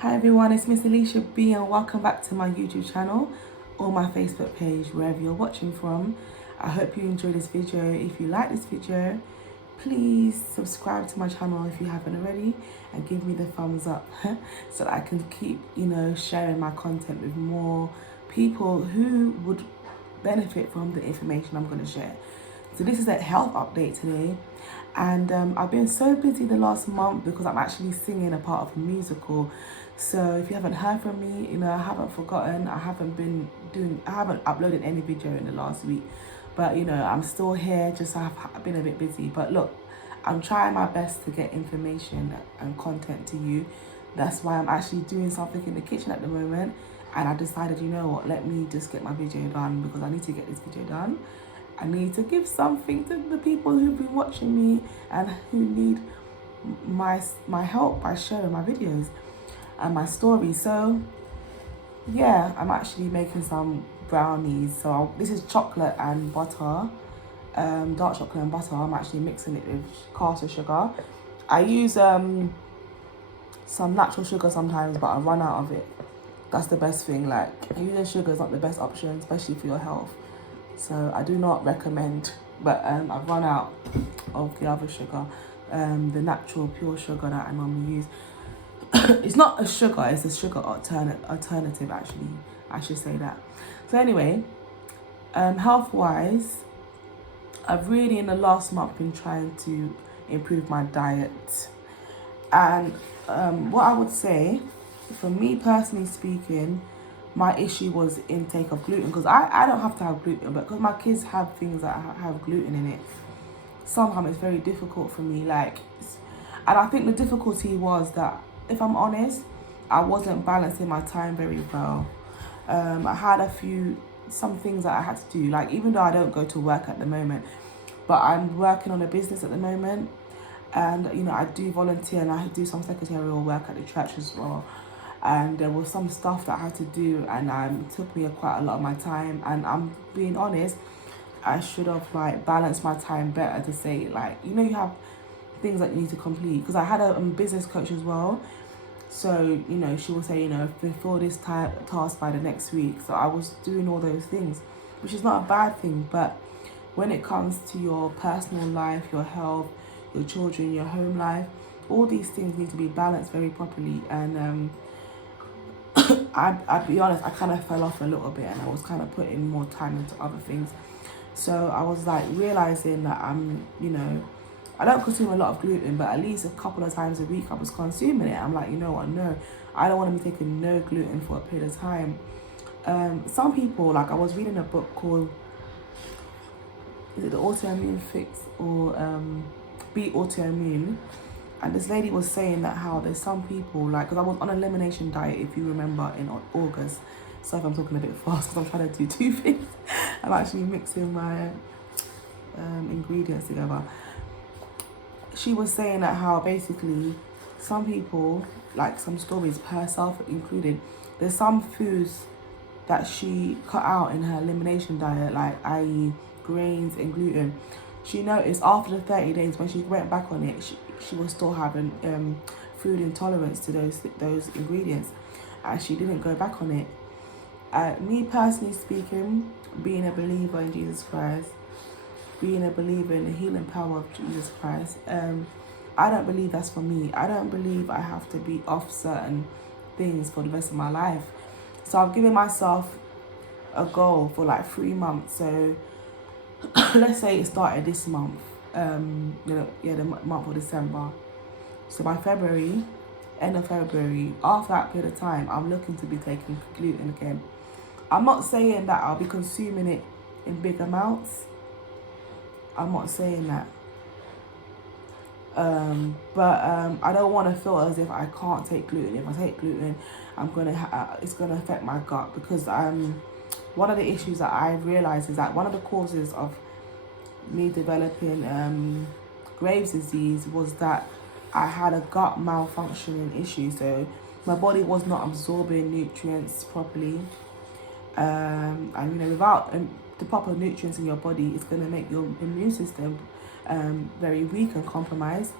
Hi everyone, it's Ms Alisha B and welcome back to my YouTube channel or my Facebook page, wherever you're watching from. I hope you enjoy this video. If you like this video, please subscribe to my channel if you haven't already and give me the thumbs up so that I can keep, sharing my content with more people who would benefit from the information I'm going to share. So this is a health update today, and I've been so busy the last month because I'm actually singing a part of a musical. So if you haven't heard from me, I haven't forgotten. I haven't uploaded any video in the last week, but I'm still here. Just I've been a bit busy, but look, I'm trying my best to get information and content to you. That's why I'm actually doing something in the kitchen at the moment, and I decided, let me just get my video done because I need to get this video done. I need to give something to the people who've been watching me and who need my help by sharing my videos and my stories. So yeah, I'm actually making some brownies. So this is chocolate and butter, dark chocolate and butter. I'm actually mixing it with caster sugar. I use some natural sugar sometimes, but I run out of it. That's the best thing. Like, using sugar is not the best option, especially for your health. So I do not recommend, but I've run out of the other sugar, the natural pure sugar that I normally use. It's not a sugar, it's a sugar alternative actually, I should say that. So anyway, health-wise, I've really in the last month been trying to improve my diet. And what I would say, for me personally speaking, my issue was intake of gluten, because I don't have to have gluten, but because my kids have things that have gluten in it, sometimes it's very difficult for me. And I think the difficulty was that, if I'm honest, I wasn't balancing my time very well. I had some things that I had to do, like, even though I don't go to work at the moment, but I'm working on a business at the moment, and I do volunteer and I do some secretarial work at the church as well. And there was some stuff that I had to do, and it took me quite a lot of my time. And I'm being honest, I should have balanced my time better to say, you have things that you need to complete. Because I had a business coach as well, so she will say, fulfill this task by the next week. So I was doing all those things, which is not a bad thing. But when it comes to your personal life, your health, your children, your home life, all these things need to be balanced very properly. And I'll be honest, I kind of fell off a little bit, and I was kind of putting more time into other things. So I was realizing that I don't consume a lot of gluten, but at least a couple of times a week I was consuming it. I'm like, you know what, no, I don't want to be taking no gluten for a period of time. Some people, I was reading a book called, is it The Autoimmune Fix, or Be Autoimmune? And this lady was saying that how there's some people, because I was on an elimination diet, if you remember, in August. So if I'm talking a bit fast, because I'm trying to do two things. I'm actually mixing my ingredients together. She was saying that how basically some people, some stories, herself included, there's some foods that she cut out in her elimination diet, i.e. grains and gluten. She noticed after the 30 days, when she went back on it, she was still having food intolerance to those ingredients, and she didn't go back on it. Me personally speaking, being a believer in Jesus Christ, being a believer in the healing power of Jesus Christ, I don't believe that's for me. I don't believe I have to be off certain things for the rest of my life. So I've given myself a goal for 3 months. So let's say it started this month, the month of December. So by February, end of February, after that period of time, I'm looking to be taking gluten again. I'm not saying that I'll be consuming it in big amounts. I'm not saying that. But I don't want to feel as if I can't take gluten. If I take gluten, it's gonna affect my gut, because one of the issues that I've realized is that one of the causes of me developing Graves' disease was that I had a gut malfunctioning issue. So my body was not absorbing nutrients properly, and without the proper nutrients in your body, it's going to make your immune system very weak and compromised.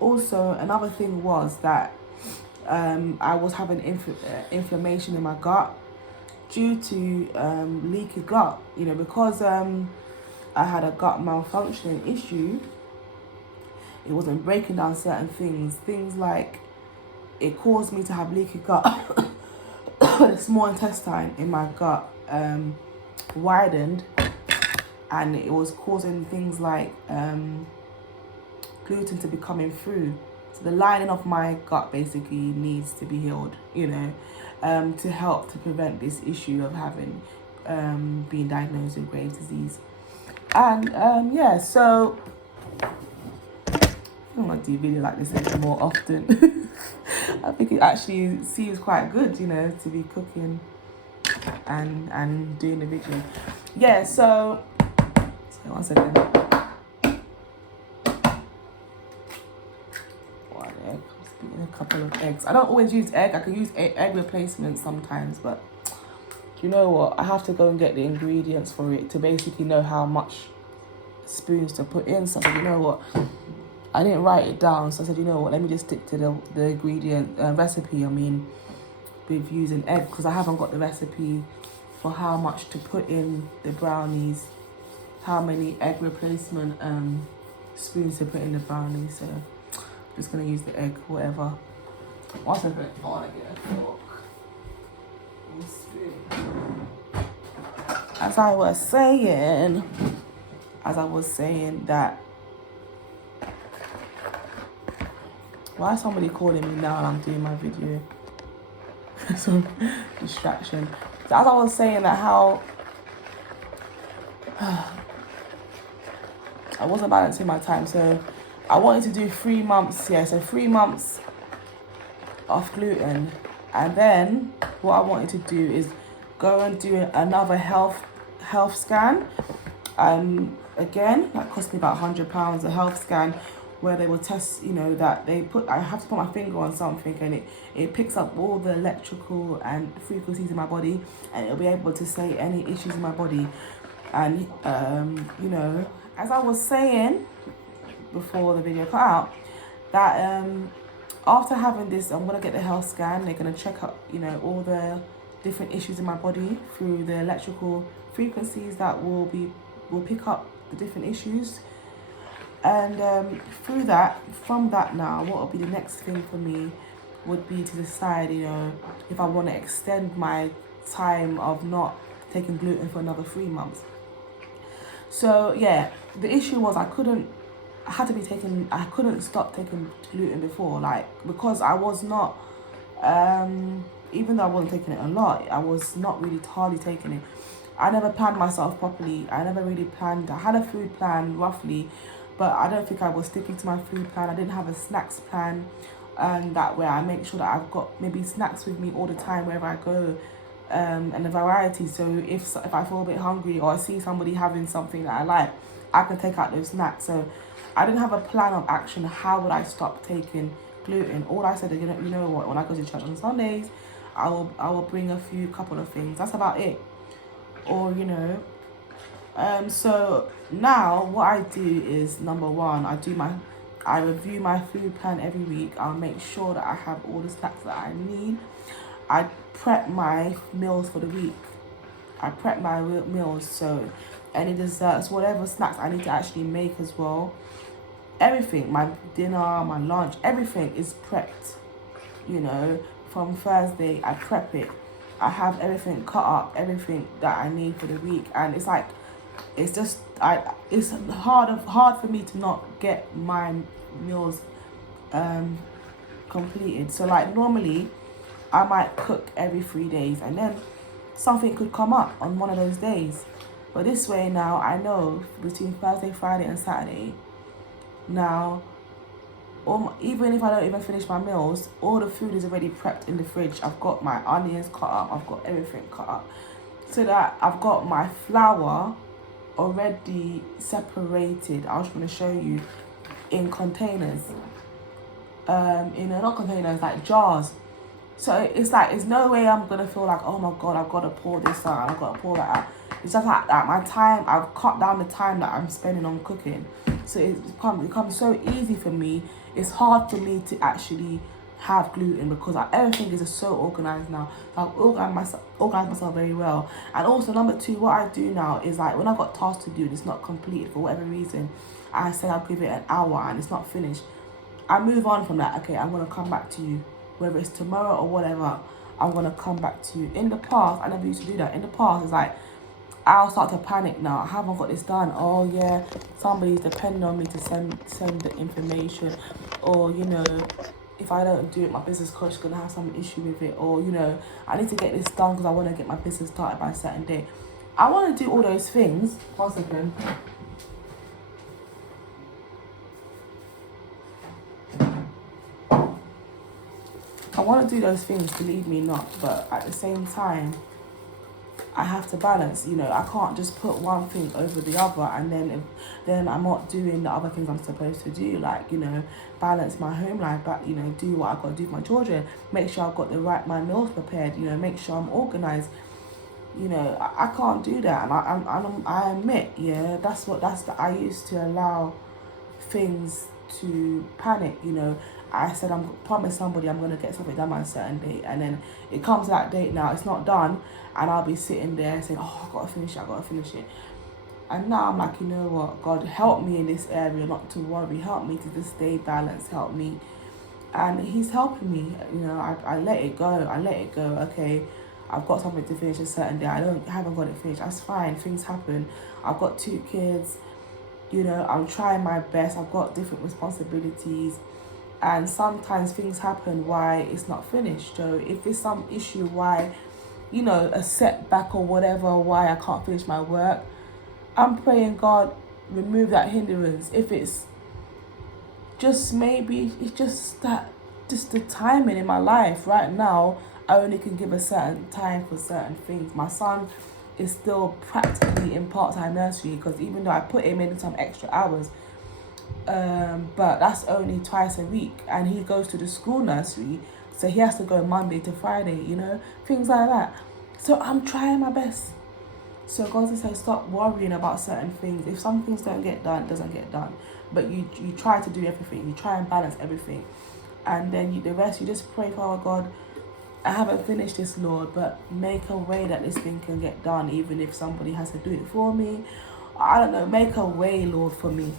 Also, another thing was that I was having inflammation in my gut due to leaky gut. Because I had a gut malfunctioning issue. It wasn't breaking down certain things like it caused me to have leaky gut. The small intestine in my gut widened, and it was causing things like gluten to be coming through. So the lining of my gut basically needs to be healed, to help to prevent this issue of having being diagnosed with Graves' disease. And so I don't want to do video like this more often. I think it actually seems quite good, to be cooking and doing the video. Yeah, so 1 second. 1 egg. Just beating a couple of eggs. I don't always use egg. I can use egg replacement sometimes, but you know what? I have to go and get the ingredients for it to basically know how much spoons to put in. So I said, you know what? I didn't write it down, so I said, you know what? Let me just stick to the ingredient recipe. With using egg, because I haven't got the recipe for how much to put in the brownies, how many egg replacement spoons to put in the brownies. So I'm just gonna use the egg, whatever. Once I want to get a fork and spoon. As I was saying that. Why is somebody calling me now and I'm doing my video? Some distraction. So as I was saying that how I wasn't balancing my time, so I wanted to do 3 months, so 3 months off gluten, and then what I wanted to do is go and do another health scan. Again, that cost me about £100, a health scan, where they will test, that I have to put my finger on something, and it picks up all the electrical and frequencies in my body, and it'll be able to say any issues in my body. And as I was saying before the video cut out, that after having this, I'm gonna get the health scan. They're gonna check up, all the different issues in my body through the electrical frequencies that will pick up the different issues. And from that now, what will be the next thing for me would be to decide, if I want to extend my time of not taking gluten for another 3 months. So yeah, the issue was I couldn't stop taking gluten before, because I was not, even though I wasn't taking it a lot, I was not really hardly taking it. I never planned myself properly. I never really planned. I had a food plan roughly, but I don't think I was sticking to my food plan. I didn't have a snacks plan, and that way I make sure that I've got maybe snacks with me all the time wherever I go, and a variety. So if I feel a bit hungry or I see somebody having something that I like, I can take out those snacks. So I didn't have a plan of action. How would I stop taking gluten? All I said is, you know what? When I go to church on Sundays, I will bring a couple of things. That's about it. Or so now what I do is, number one, I review my food plan every week. I'll make sure that I have all the snacks that I need. I prep my meals for the week. So any desserts, whatever snacks I need to actually make as well. Everything, my dinner, my lunch, everything is prepped. From Thursday, I prep it. I have everything cut up, everything that I need for the week, and it's hard for me to not get my meals completed. So normally I might cook every 3 days, and then something could come up on one of those days. But this way now I know between Thursday, Friday and Saturday, now even if I don't even finish my meals, all the food is already prepped in the fridge. I've got my onions cut up, I've got everything cut up, so that I've got my flour already separated. I was going to show you in containers, not containers, like jars. So it's there's no way I'm going to feel like, oh my God, I've got to pour this out, I've got to pour that out. It's just like my time, I've cut down the time that I'm spending on cooking. So it becomes so easy for me. It's hard for me to actually have gluten, because everything is just so organized now. So I've organized myself very well. And also, number two, what I do now is like when I got tasks to do and it's not completed for whatever reason, I say I'll give it an hour and it's not finished, I move on from that. Okay, I'm gonna come back to you, whether it's tomorrow or whatever. I'm gonna come back to you. In the past, I never used to do that. In the past, it's like I'll start to panic now. I haven't got this done. Oh yeah, somebody's depending on me to send the information, or you know, if I don't do it, my business coach is gonna have some issue with it, or you know, I need to get this done because I want to get my business started by a certain day. I want to do all those things. 1 second. I want to do those things, believe me not, but at the same time, I have to balance. You know, I can't just put one thing over the other and then I'm not doing the other things I'm supposed to do. Like, you know, balance my home life, but you know, do what I've got to do for my children. Make sure I've got my meals prepared. You know, make sure I'm organized. You know, I can't do that, and I admit, yeah, I used to allow things to panic. You know, I said I'm promise somebody I'm gonna get something done by a certain date, and then it comes to that date now, it's not done, and I'll be sitting there saying, oh, I gotta finish it. And now I'm like, you know what, God, help me in this area not to worry, help me to just stay balanced, help me. And he's helping me. You know, I let it go. Okay, I've got something to finish a certain day. I haven't got it finished. That's fine. Things happen. I've got 2 kids. You know, I'm trying my best. I've got different responsibilities. And sometimes things happen why it's not finished. So if there's some issue why, you know, a setback or whatever, why I can't finish my work, I'm praying, God, remove that hindrance. If it's just maybe, it's just the timing in my life right now, I only can give a certain time for certain things. My son is still practically in part-time nursery, because even though I put him in some extra hours, but that's only twice a week, and he goes to the school nursery, so he has to go Monday to Friday, you know, things like that. So I'm trying my best. So God to say, stop worrying about certain things. If some things don't get done, it doesn't get done. But you try to do everything. You try and balance everything. And then the rest, you just pray, Father God, I haven't finished this, Lord, but make a way that this thing can get done, even if somebody has to do it for me. I don't know, make a way, Lord, for me.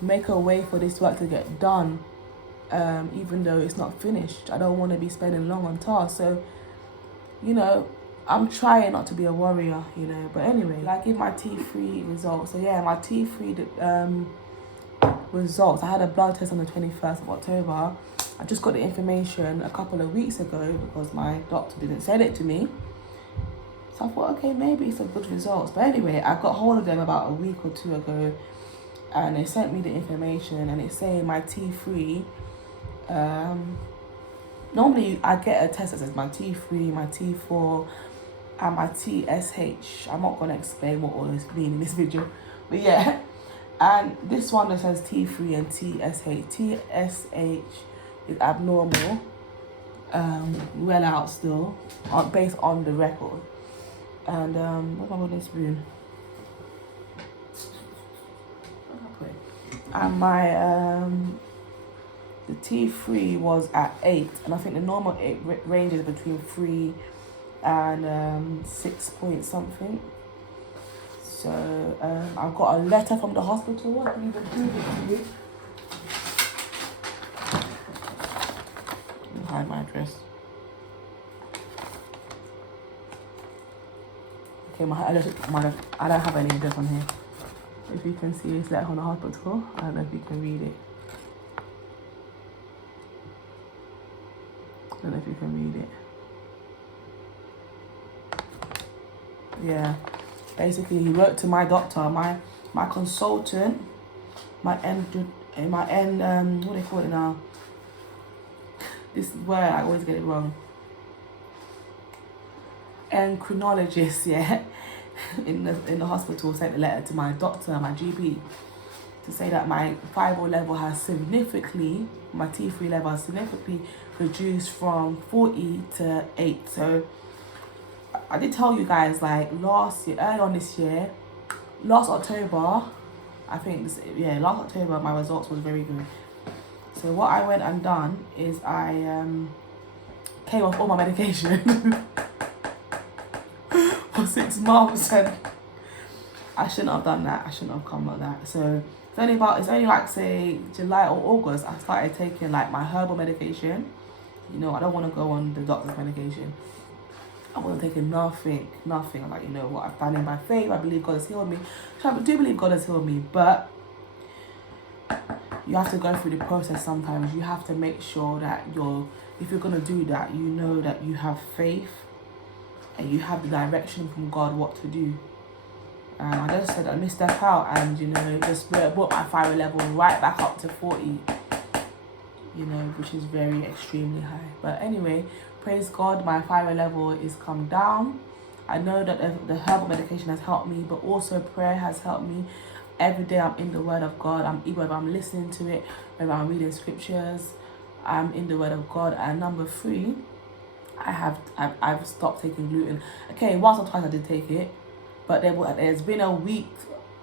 Make a way for this work to get done, even though it's not finished. I don't want to be spending long on tasks. So, you know, I'm trying not to be a warrior, you know. But anyway, I give my T3 results. So yeah, my T3 results. I had a blood test on the 21st of October. I just got the information a couple of weeks ago because my doctor didn't send it to me. So I thought, okay, maybe it's a good results. But anyway, I got hold of them about a week or 2 ago, and they sent me the information, and it's saying my T3. Normally I get a test that says my T3, my T4, and my TSH. I'm not gonna explain what all this mean in this video, but yeah. And this one that says T3 and TSH. TSH is abnormal, well out still, based on the record. And what's my wooden spoon? And my the T3 was at 8, and I think the normal range is between 3 and 6 point something. So I've got a letter from the hospital. I can even prove it to you. Hide my address. Okay, I don't have any address on here. If you can see, it's letter from the hospital. I don't know if you can read it. I don't know if you can read it. Yeah. Basically, he wrote to my doctor, my consultant, what do they call it now? This is where I always get it wrong. Endocrinologist, yeah, in the hospital sent a letter to my doctor, my GP, to say that my thyroid level has significantly, my T3 level has significantly reduced from 40 to 8. So I did tell you guys, like early on this year, last October, last October, my results was very good. So what I went and done is I came off all my medication for 6 months, and I shouldn't have done that. I shouldn't have come like that. So it's only like say July or August I started taking like my herbal medication. You know, I don't want to go on the doctor's medication. I wasn't taking nothing. I'm like, you know what, I've done it by faith. I believe God has healed me. So I do believe God has healed me, but you have to go through the process sometimes. You have to make sure that if you're going to do that, you know that you have faith and you have the direction from God what to do. And I just said I missed that out, and you know, just brought my thyroid level right back up to 40, you know, which is very extremely high. But anyway, praise God, my thyroid level is come down. I know that the herbal medication has helped me, but also prayer has helped me. Every day I'm in the Word of God. Whether I'm listening to it, whether I'm reading scriptures, I'm in the Word of God. And number 3, I've stopped taking gluten. Okay, once or twice I did take it, but there's been a week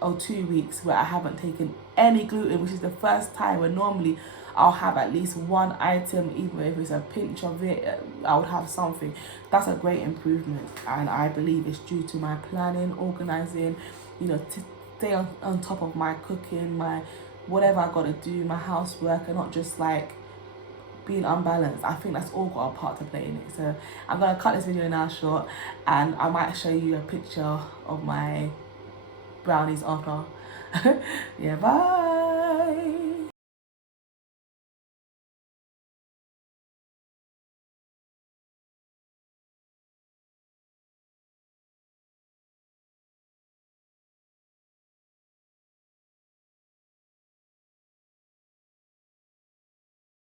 or 2 weeks where I haven't taken any gluten, which is the first time where normally I'll have at least one item, even if it's a pinch of it, I would have something. That's a great improvement, and I believe it's due to my planning, organizing, you know, to stay on top of my cooking, my whatever I got to do, my housework, and not just like being unbalanced. I think that's all got a part to play in it. So I'm going to cut this video now short, and I might show you a picture of my brownies after. Yeah, bye.